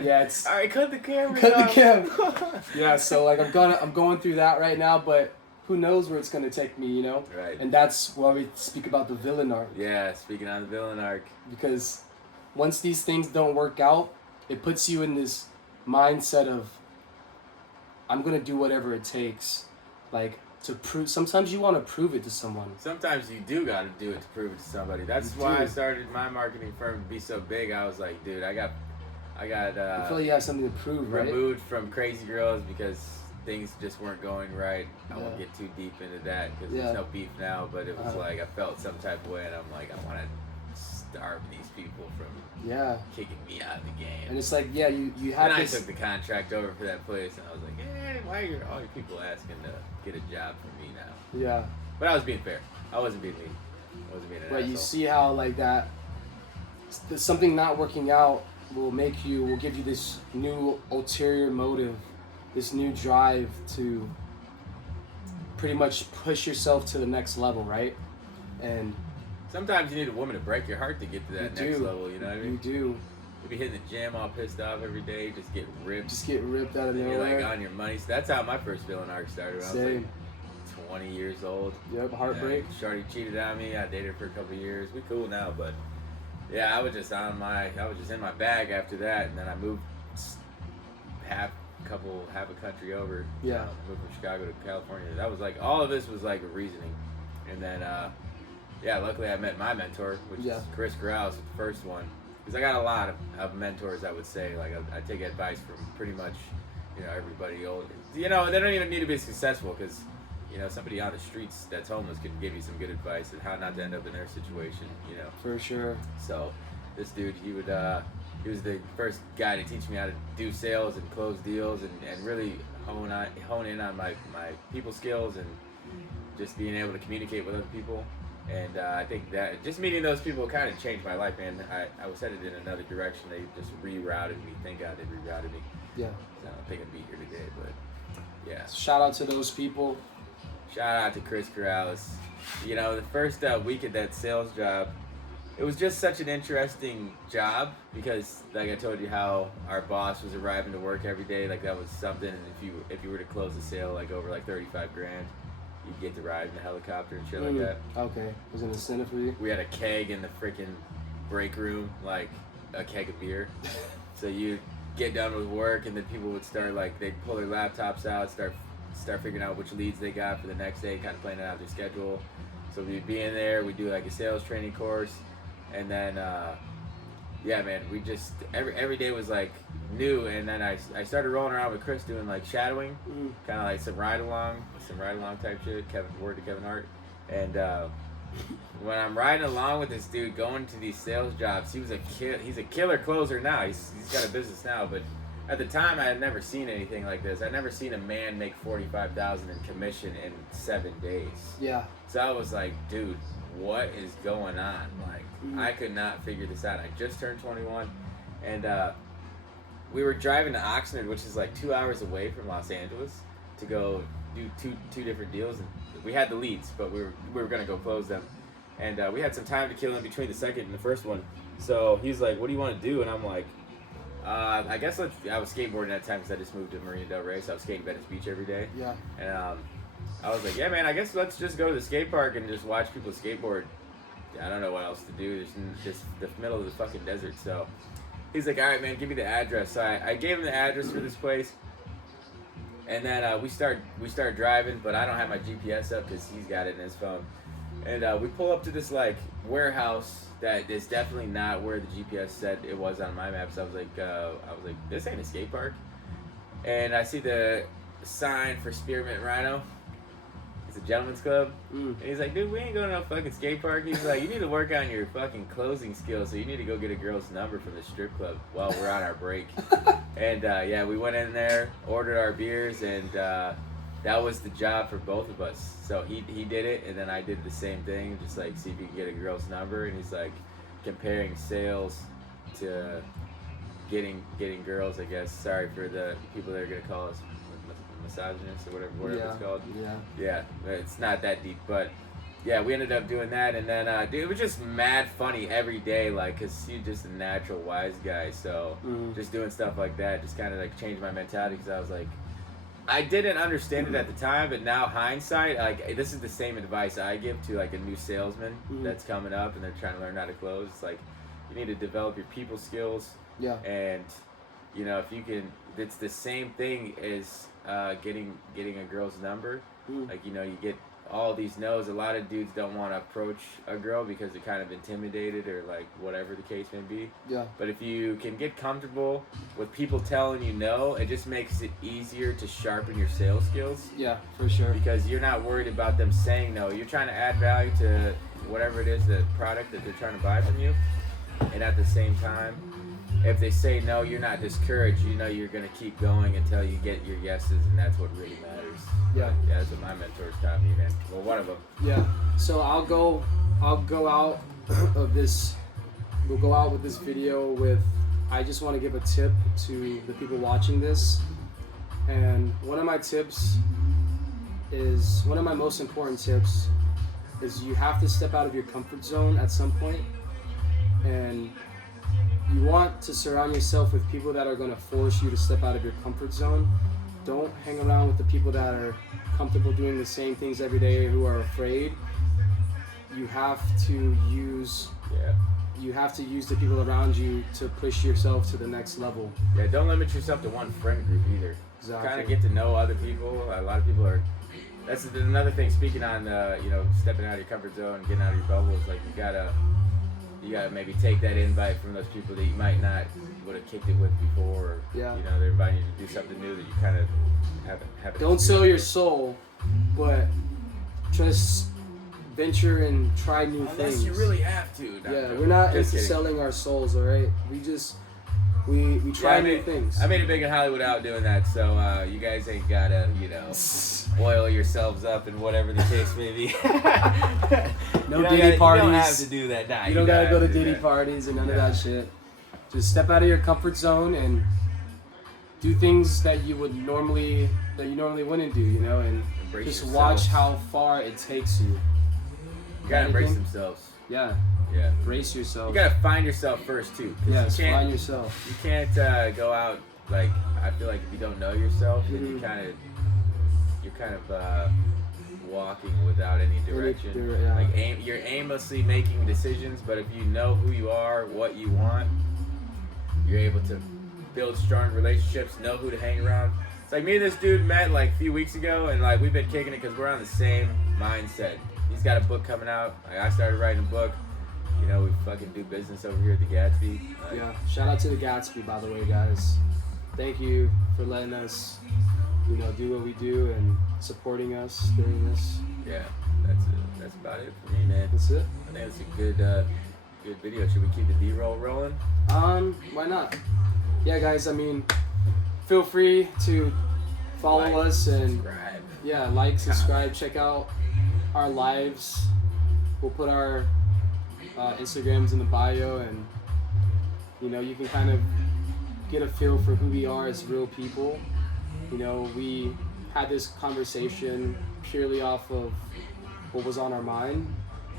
yeah, it's All right, cut the camera. cut the off. cam. Yeah, so like I'm going through that right now, but who knows where it's gonna take me, you know? Right. And that's why we speak about the villain arc, Yeah, speaking on the villain arc. because once these things don't work out, it puts you in this mindset of, I'm gonna do whatever it takes, like to prove. Sometimes you want to prove it to someone. Sometimes you do got to do it to prove it to somebody. That's You why do. I started my marketing firm to be so big. I was like, dude, I got I feel like you have something to prove, right? removed from crazy girls because things just weren't going right. I won't Yeah. get too deep into that because Yeah. there's no beef now, but it was Uh-huh. like I felt some type of way, and I'm like, I want to starve these people from Yeah, kicking me out of the game. and it's like, yeah, you have And I this. took the contract over for that place, and I was like, hey, why are all you people asking to get a job from me now? Yeah, But I was being fair. I wasn't being mean. I wasn't being an but asshole. you see how like that, something not working out will give you this new ulterior motive, this new drive to pretty much push yourself to the next level, right? And Sometimes you need a woman to break your heart to get to that You next do. level, you know what I you mean? do You be hitting the gym all pissed off every day, just get ripped. just get ripped out of And you're like nowhere. on your money. So that's how my first villain arc started when I was Same. like 20 years old. Yep, heartbreak. And Shorty cheated on me. I dated her for a couple of years. We cool now, but yeah, I was just in my bag after that, and then I moved half a country over. Yeah. Moved from Chicago to California. That was like all of this was like a reasoning, and then yeah, luckily I met my mentor, which Yeah. is Chris Grouse, the first one, because I got a lot of mentors. I would say like I take advice from pretty much everybody old. They don't even need to be successful because. Somebody on the streets that's homeless could give you some good advice on how not to end up in their situation, For sure. So, this dude, he was the first guy to teach me how to do sales and close deals and really hone in on my people skills and just being able to communicate with other people. And I think that just meeting those people kind of changed my life, man. I was headed in another direction. They just rerouted me. Thank God they rerouted me. Yeah. I don't think I'd be here today, but yeah. Shout out to those people. Shout out to Chris Corrales. The first week at that sales job, it was just such an interesting job because, like I told you, how our boss was arriving to work every day. Like that was something. And if you were to close a sale like over like $35,000, you'd get to ride in a helicopter and shit like that. Okay, was it an incentive for you? We had a keg in the freaking break room, like a keg of beer. So you get done with work, and then people would start they'd pull their laptops out, start figuring out which leads they got for the next day, kind of planning out their schedule. So we'd be in there, we'd do like a sales training course, and then yeah, man, we just every day was like new. And then I started rolling around with Chris doing like shadowing, kind of like some ride along type shit. Word to Kevin Hart. And when I'm riding along with this dude going to these sales jobs, he's a killer closer now. He's got a business now, but at the time I had never seen anything like this. I'd never seen a man make $45,000 in commission in 7 days. Yeah. So I was like, dude, what is going on? Like, I could not figure this out. I just turned 21, and we were driving to Oxnard, which is like 2 hours away from Los Angeles, to go do two different deals. And we had the leads, but we were gonna go close them, and we had some time to kill in between the second and the first one. So he's like, "What do you want to do?" And I'm like, I guess I was skateboarding at that time because I just moved to Marina Del Rey, so I was skating Venice Beach every day. Yeah. And I was like, yeah, man, I guess let's just go to the skate park and just watch people skateboard. I don't know what else to do. There's just the middle of the fucking desert. So he's like, all right, man, give me the address. So I gave him the address for this place. And then we start driving, but I don't have my GPS up because he's got it in his phone. And we pull up to this like warehouse that is definitely not where the GPS said it was on my maps. I was like, this ain't a skate park. And I see the sign for Spearmint Rhino. It's a gentleman's club. And he's like, dude, we ain't going to no fucking skate park. He's like, you need to work on your fucking closing skills, so you need to go get a girl's number from the strip club while we're on our break. And yeah, we went in there, ordered our beers, and that was the job for both of us. So he did it, and then I did the same thing, just like see if you can get a girl's number. And he's like comparing sales to getting girls, I guess. Sorry for the people that are gonna call us misogynist or whatever it's called. Yeah, it's not that deep, but yeah, we ended up doing that. And then dude, it was just mad funny every day, like, because he's just a natural wise guy, so just doing stuff like that just kind of like changed my mentality, because I was like, I didn't understand it at the time, but now hindsight, like, this is the same advice I give to like a new salesman that's coming up and they're trying to learn how to close. It's like, you need to develop your people skills. Yeah. And you know, if you can, it's the same thing as getting a girl's number. Like, you know, you get all these no's. A lot of dudes don't want to approach a girl because they're kind of intimidated or like whatever the case may be. Yeah. But if you can get comfortable with people telling you no, it just makes it easier to sharpen your sales skills. Yeah, for sure. Because you're not worried about them saying no. You're trying to add value to whatever it is, the product that they're trying to buy from you. And at the same time, if they say no, you're not discouraged. You know you're going to keep going until you get your yeses, and that's what really matters. Yeah. Yeah, that's what my mentors taught me, man. Well, one of them. Yeah. So I'll go out of this, we'll go out with this video with, I just want to give a tip to the people watching this. And one of my most important tips is you have to step out of your comfort zone at some point. And you want to surround yourself with people that are going to force you to step out of your comfort zone. Don't hang around with the people that are comfortable doing the same things every day, who are afraid. You have to use the people around you to push yourself to the next level. Yeah, don't limit yourself to one friend group either. Exactly. Kind of get to know other people. A lot of people are. That's another thing. Speaking on stepping out of your comfort zone and getting out of your bubble, is like you gotta maybe take that invite from those people that you might not would have kicked it with before. Or, yeah. You know, they're inviting you to do something new that you kind of haven't. Don't sell your soul, but just venture and try new things. Unless you really have to. Yeah, we're not into selling our souls, all right? We try new things. I made it big in Hollywood out doing that, so you guys ain't gotta, oil yourselves up and whatever the case may be. No Diddy parties. You don't have to do that. Nah, you don't gotta go to Diddy parties and none of that shit. Just step out of your comfort zone and do things that you normally wouldn't do, and embrace just yourself. Watch how far it takes you. You gotta embrace themselves. Yeah. Yeah. Brace yourself. You gotta find yourself first too. Yes, find yourself. You can't go out like, I feel like if you don't know yourself, then you're kind of walking without any direction. Like you're aimlessly making decisions, but if you know who you are, what you want, you're able to build strong relationships, know who to hang around. It's like me and this dude met like a few weeks ago, and like we've been kicking it because we're on the same mindset. He's got a book coming out. I started writing a book. We fucking do business over here at the Gatsby. Yeah, shout out to the Gatsby, by the way, guys. Thank you for letting us, do what we do and supporting us during this. Yeah, that's about it for me, man. That's it. I think it's a good video. Should we keep the B-roll rolling? Why not? Yeah, guys. Feel free to follow us and subscribe. Yeah, subscribe, check out our lives. We'll put our Instagrams in the bio, and you can kind of get a feel for who we are as real people. We had this conversation purely off of what was on our mind.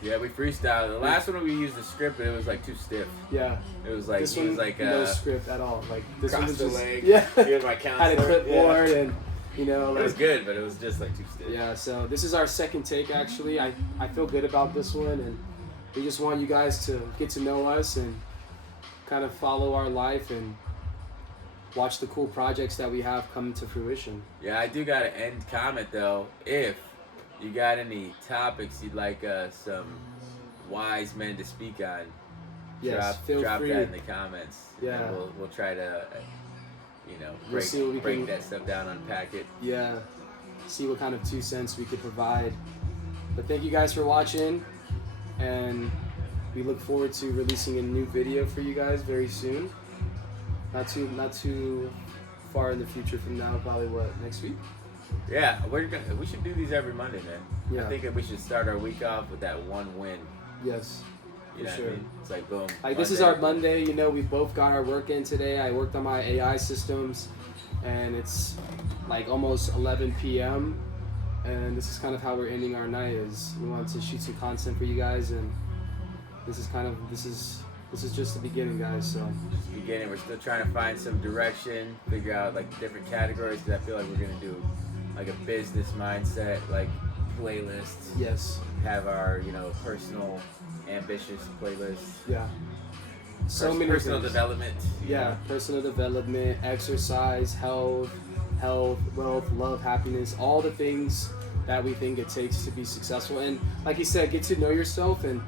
Yeah, we freestyled. The last one we used the script, but it was like too stiff. Yeah, it was like this one, no script at all. Like this one was the just leg. Yeah, here's my counselor. Had a clipboard and. It was good, but it was just like too stiff. Yeah, so this is our second take, actually. I feel good about this one, and we just want you guys to get to know us and kind of follow our life and watch the cool projects that we have come to fruition. Yeah, I do got an end comment though. If you got any topics you'd like some wise men to speak on, Yes, feel drop free. that in the comments. Yeah. And we'll try to, We'll see what we break can- that stuff down, unpack it. Yeah, see what kind of 2 cents we could provide. But thank you guys for watching, and we look forward to releasing a new video for you guys very soon. Not too far in the future from now, probably next week? Yeah, we should do these every Monday, man. Yeah. I think that we should start our week off with that one win. Yes. You know For what I sure. mean? It's like boom. Like this is our Monday, we both got our work in today. I worked on my AI systems, and it's like almost 11 p.m. And this is kind of how we're ending our night. Is we wanted to shoot some content for you guys, and this is just the beginning, guys. So Beginning, we're still trying to find some direction, figure out like different categories. Because I feel like we're gonna do like a business mindset, like playlists. yes, Have our personal, ambitious playlists. yeah, so many personal things. development. you Yeah, know. personal development, exercise, health, wealth, love, happiness, all the things that we think it takes to be successful. And like you said, get to know yourself, and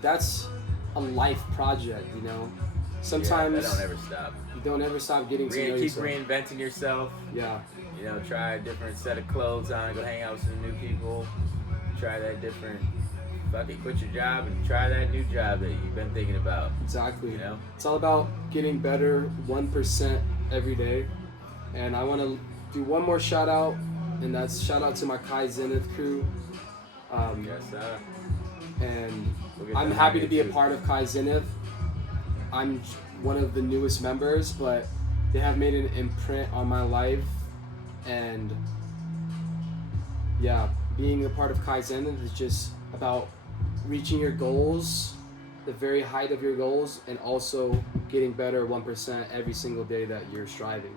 that's a life project, Sometimes that don't ever stop. you don't ever stop getting to know Keep yourself. reinventing yourself. Yeah, Try a different set of clothes on. Go hang out with some new people. Try that different. Fuck it, quit your job and try that new job that you've been thinking about. exactly. You know. It's all about getting better 1% every day. And I want to do one more shout out, and that's shout out to my Kai Zenith crew. Yes, And we'll get I'm them happy on to be a YouTube. part of Kai Zenith. I'm one of the newest members, but they have made an imprint on my life. And yeah, being a part of Kai Zenith is just about reaching your goals, the very height of your goals, and also getting better 1% every single day that you're striving.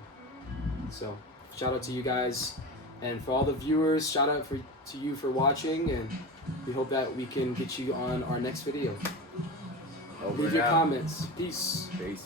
So shout out to you guys, and for all the viewers, shout out to you for watching, and we hope that we can get you on our next video. Over Leave and your out. comments. Peace. Peace.